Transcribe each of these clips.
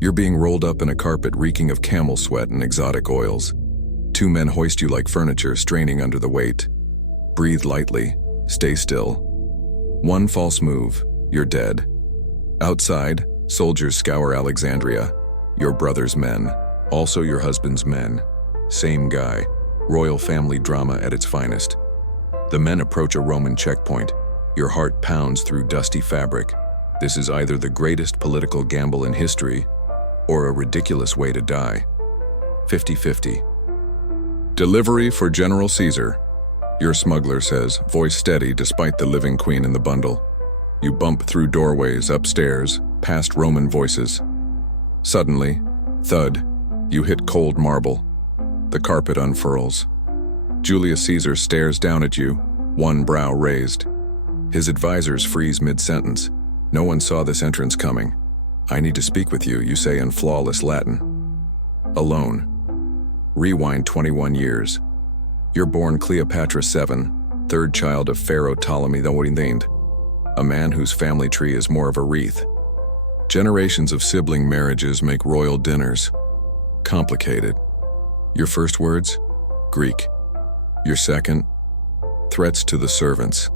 You're being rolled up in a carpet reeking of camel sweat and exotic oils. Two men hoist you like furniture, straining under the weight. Breathe lightly. Stay still. One false move, you're dead. Outside, soldiers scour Alexandria. Your brother's men, also your husband's men. Same guy. Royal family drama at its finest. The men approach a Roman checkpoint. Your heart pounds through dusty fabric. This is either the greatest political gamble in history or a ridiculous way to die. 50-50. Delivery for General Caesar. Your smuggler says, voice steady despite the living queen in the bundle. You bump through doorways, upstairs, past Roman voices. Suddenly, thud, you hit cold marble. The carpet unfurls. Julius Caesar stares down at you, one brow raised. His advisors freeze mid-sentence. No one saw this entrance coming. I need to speak with you, you say in flawless Latin. Alone. Rewind 21 years. You're born Cleopatra 7, third child of Pharaoh Ptolemy the Ordained, a man whose family tree is more of a wreath. Generations of sibling marriages make royal dinners. Complicated. Your first words? Greek. Your second? Threats to the servants.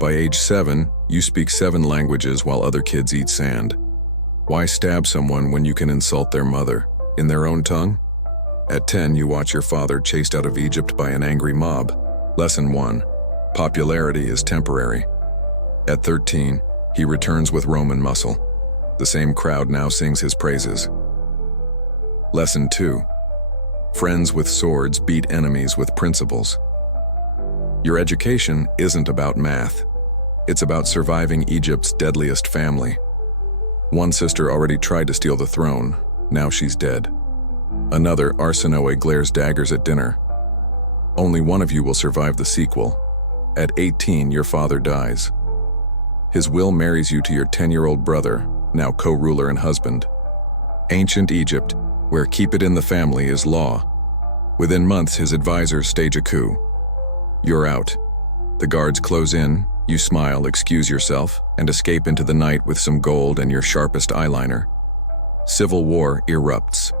By age 7, you speak 7 languages while other kids eat sand. Why stab someone when you can insult their mother? In their own tongue? At 10, you watch your father chased out of Egypt by an angry mob. Lesson 1. Popularity is temporary. At 13, he returns with Roman muscle. The same crowd now sings his praises. Lesson 2. Friends with swords beat enemies with principles. Your education isn't about math. It's about surviving Egypt's deadliest family. One sister already tried to steal the throne. Now she's dead. Another, Arsinoe, glares daggers at dinner. Only one of you will survive the sequel. At 18, your father dies. His will marries you to your 10-year-old brother, now co-ruler and husband. Ancient Egypt, where keep it in the family is law. Within months, his advisors stage a coup. You're out. The guards close in, you smile, excuse yourself, and escape into the night with some gold and your sharpest eyeliner. Civil war erupts.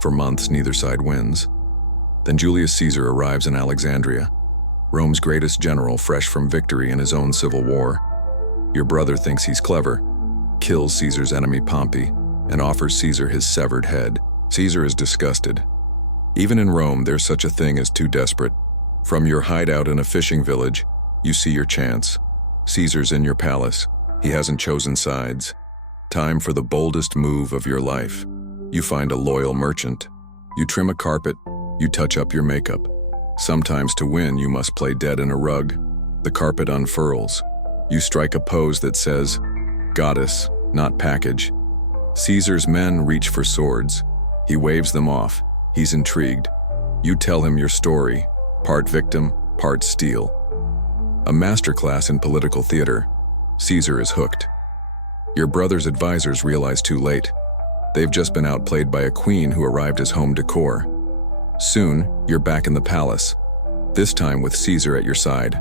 For months, neither side wins. Then Julius Caesar arrives in Alexandria, Rome's greatest general, fresh from victory in his own civil war. Your brother thinks he's clever, kills Caesar's enemy Pompey, and offers Caesar his severed head. Caesar is disgusted. Even in Rome, there's such a thing as too desperate. From your hideout in a fishing village, you see your chance. Caesar's in your palace. He hasn't chosen sides. Time for the boldest move of your life. You find a loyal merchant. You trim a carpet. You touch up your makeup. Sometimes to win, you must play dead in a rug. The carpet unfurls. You strike a pose that says, goddess, not package. Caesar's men reach for swords. He waves them off. He's intrigued. You tell him your story, part victim, part steel. A masterclass in political theater. Caesar is hooked. Your brother's advisors realize too late. They've just been outplayed by a queen who arrived as home decor. Soon, you're back in the palace, this time with Caesar at your side.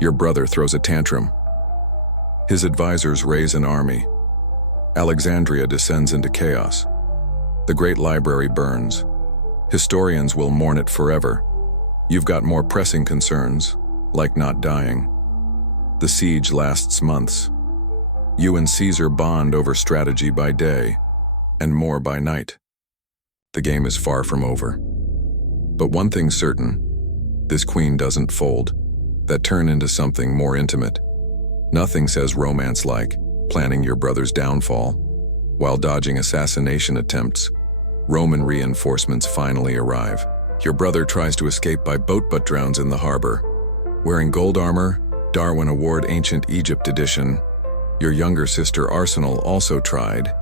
Your brother throws a tantrum. His advisors raise an army. Alexandria descends into chaos. The great library burns. Historians will mourn it forever. You've got more pressing concerns, like not dying. The siege lasts months. You and Caesar bond over strategy by day, and more by night. The game is far from over. But one thing's certain, this queen doesn't fold. That turn into something more intimate. Nothing says romance like planning your brother's downfall. While dodging assassination attempts, Roman reinforcements finally arrive. Your brother tries to escape by boat but drowns in the harbor. Wearing gold armor, Darwin Award Ancient Egypt edition, your younger sister Arsenal also tried,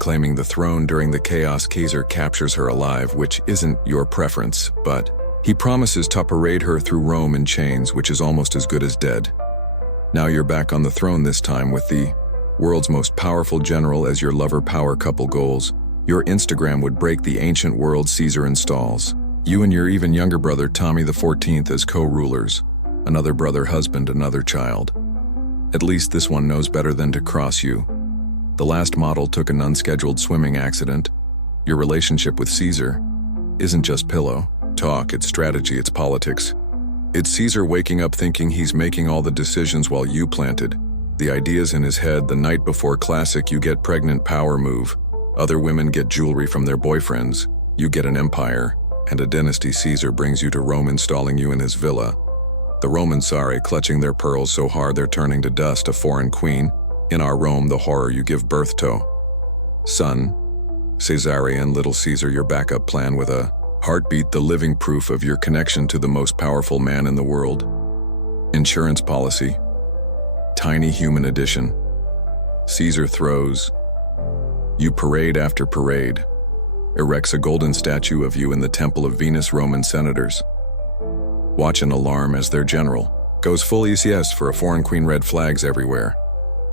claiming the throne during the chaos. Caesar captures her alive, which isn't your preference, but he promises to parade her through Rome in chains, which is almost as good as dead. Now you're back on the throne, this time with the world's most powerful general as your lover power couple goals. Your Instagram would break the ancient world Caesar installs. You and your even younger brother Tommy the 14th as co-rulers. Another brother, husband, another child. At least this one knows better than to cross you. The last model took an unscheduled swimming accident. Your relationship with Caesar isn't just pillow talk, it's strategy, it's politics. It's Caesar waking up thinking he's making all the decisions while you planted the ideas in his head the night before classic you get pregnant power move. Other women get jewelry from their boyfriends. You get an empire and a dynasty. Caesar brings you to Rome, installing you in his villa. The Romans sorry, clutching their pearls so hard they're turning to dust, a foreign queen. In our Rome, the horror you give birth to. Son, Caesarian, little Caesar, your backup plan with a heartbeat, the living proof of your connection to the most powerful man in the world. Insurance policy. Tiny human edition. Caesar throws you parade after parade, erects a golden statue of you in the temple of Venus. Roman senators watch an alarm as their general goes full ECS for a foreign queen, red flags everywhere.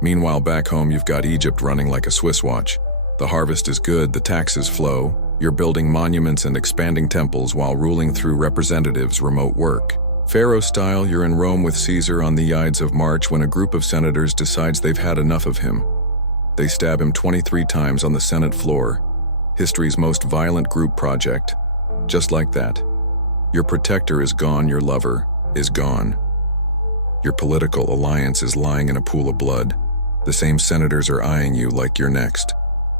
Meanwhile, back home, you've got Egypt running like a Swiss watch. The harvest is good, the taxes flow. You're building monuments and expanding temples while ruling through representatives' remote work. Pharaoh style, you're in Rome with Caesar on the Ides of March when a group of senators decides they've had enough of him. They stab him 23 times on the Senate floor. History's most violent group project. Just like that. Your protector is gone, your lover is gone. Your political alliance is lying in a pool of blood. The same senators are eyeing you like you're next.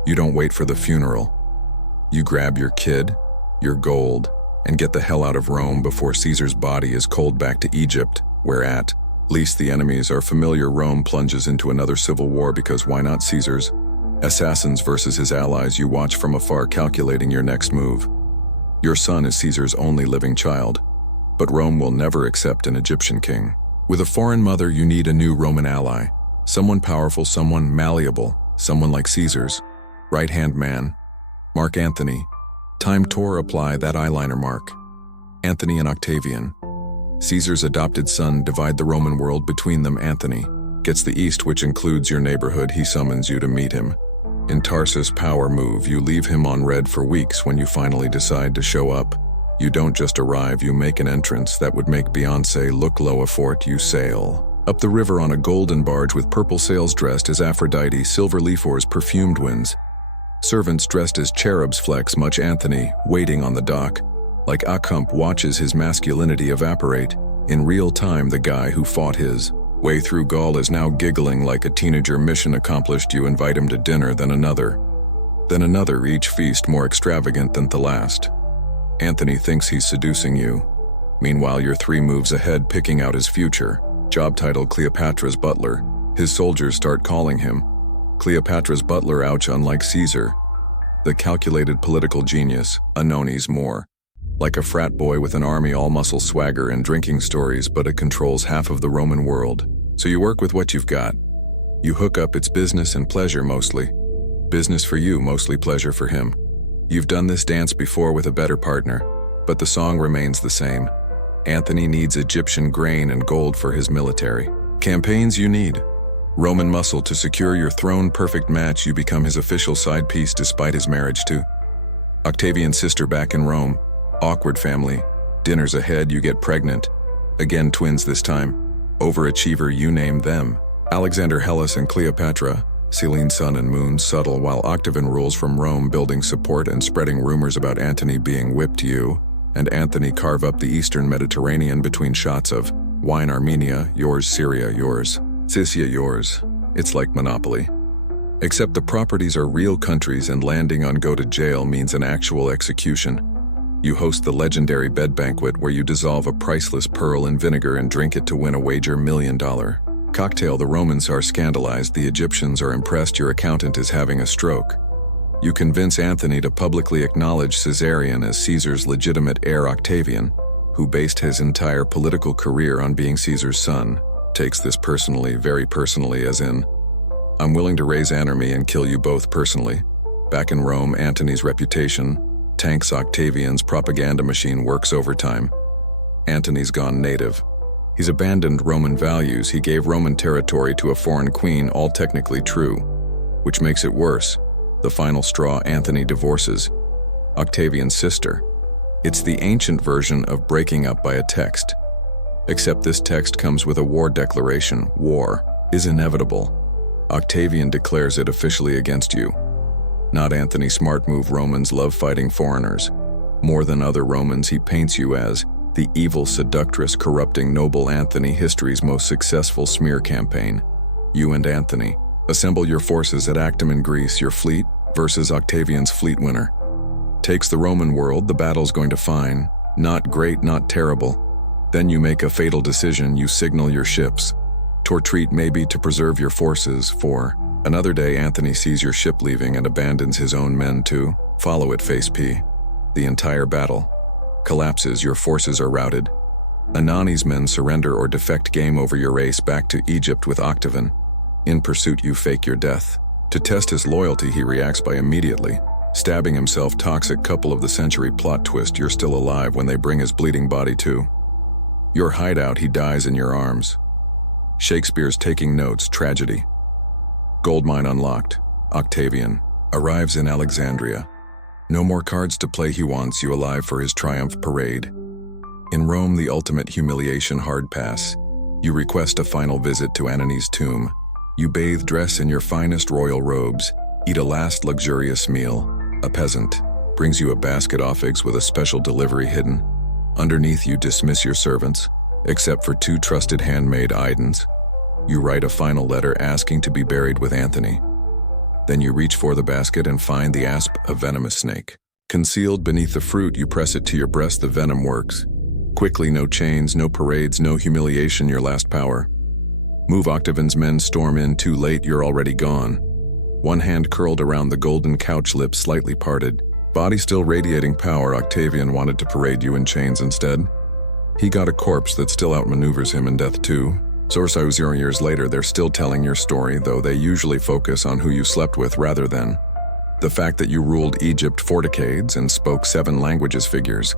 You don't wait for the funeral. You grab your kid, your gold, and get the hell out of Rome before Caesar's body is cold back to Egypt, where at least the enemies are familiar. Rome plunges into another civil war because why not? Caesar's assassins versus his allies. You watch from afar, calculating your next move. Your son is Caesar's only living child, but Rome will never accept an Egyptian king. With a foreign mother, you need a new Roman ally. Someone powerful, someone malleable, someone like Caesar's right-hand man, Mark Antony. Time Tor, apply that eyeliner mark. Antony and Octavian. Caesar's adopted son, divide the Roman world between them. Antony gets the east, which includes your neighborhood. He summons you to meet him. In Tarsus, power move, you leave him on red for weeks. When you finally decide to show up, you don't just arrive, you make an entrance that would make Beyoncé look low. A fort, you sail up the river on a golden barge with purple sails, dressed as Aphrodite, silver leaf oars, perfumed winds. Servants dressed as cherubs flex much. Antony, waiting on the dock, like Acump, watches his masculinity evaporate. In real time, the guy who fought his way through Gaul is now giggling like a teenager. Mission accomplished. You invite him to dinner, then another, each feast more extravagant than the last. Antony thinks he's seducing you. Meanwhile, you're 3 moves ahead, picking out his future. Job title: Cleopatra's butler. His soldiers start calling him Cleopatra's butler. Ouch. Unlike Caesar, the calculated political genius, Anonis more like a frat boy with an army, all muscle, swagger, and drinking stories, but it controls half of the Roman world. So you work with what you've got. You hook up, it's business and pleasure mostly. Business for you, mostly pleasure for him. You've done this dance before with a better partner, but the song remains the same. Antony needs Egyptian grain and gold for his military campaigns. You need Roman muscle to secure your throne. Perfect match. You become his official side piece despite his marriage to Octavian's sister. Back in Rome, awkward family dinners ahead, you get pregnant. Again, twins this time. Overachiever, you name them. Alexander, Hellas, and Cleopatra. Selene, sun and moon, subtle, while Octavian rules from Rome, building support and spreading rumors about Antony being whipped. You and Antony carve up the eastern Mediterranean between shots of wine. Armenia, yours. Syria, yours. Scythia, yours. It's like Monopoly. Except the properties are real countries and landing on go to jail means an actual execution. You host the legendary bed banquet where you dissolve a priceless pearl in vinegar and drink it to win a wager. $1 million cocktail. The Romans are scandalized. The Egyptians are impressed. Your accountant is having a stroke. You convince Antony to publicly acknowledge Caesarion as Caesar's legitimate heir. Octavian, who based his entire political career on being Caesar's son, takes this personally, very personally, as in, I'm willing to raise an army and kill you both personally. Back in Rome, Antony's reputation tanks Octavian's propaganda machine works overtime. Antony's gone native. He's abandoned Roman values. He gave Roman territory to a foreign queen, all technically true, which makes it worse. The final straw, Antony divorces Octavian's sister. It's the ancient version of breaking up by a text. Except this text comes with a war declaration. War is inevitable. Octavian declares it officially against you. Not Anthony smart move. Romans love fighting foreigners. More than other Romans, he paints you as the evil seductress corrupting noble Anthony, history's most successful smear campaign. You and Anthony assemble your forces at Actium in Greece, your fleet versus Octavian's fleet winner. Takes the Roman world, the battle's going to fine. Not great, not terrible. Then you make a fatal decision, you signal your ships. To retreat maybe to preserve your forces, for another day Anthony sees your ship leaving and abandons his own men to follow it face P. The entire battle collapses, your forces are routed. Anani's men surrender or defect, game over, your race back to Egypt with Octavian. In pursuit you fake your death. To test his loyalty he reacts by immediately stabbing himself. Toxic couple of the century plot twist, you're still alive when they bring his bleeding body to your hideout, he dies in your arms. Shakespeare's taking notes, tragedy. Goldmine unlocked. Octavian arrives in Alexandria. No more cards to play, he wants you alive for his triumph parade. In Rome, the ultimate humiliation, hard pass. You request a final visit to Anani's tomb. You bathe, dress in your finest royal robes, eat a last luxurious meal. A peasant brings you a basket of figs with a special delivery hidden. Underneath you dismiss your servants, except for 2 trusted handmaid Idens. You write a final letter asking to be buried with Anthony. Then you reach for the basket and find the asp, a venomous snake. Concealed beneath the fruit, you press it to your breast, the venom works. Quickly, no chains, no parades, no humiliation, your last power. Move, Octavian's men storm in, too late, you're already gone. One hand curled around the golden couch, lips slightly parted. Body still radiating power, Octavian wanted to parade you in chains instead. He got a corpse that still outmaneuvers him in death too. Source: 0 years later, they're still telling your story, though they usually focus on who you slept with rather than the fact that you ruled Egypt for decades and spoke 7 languages. Figures.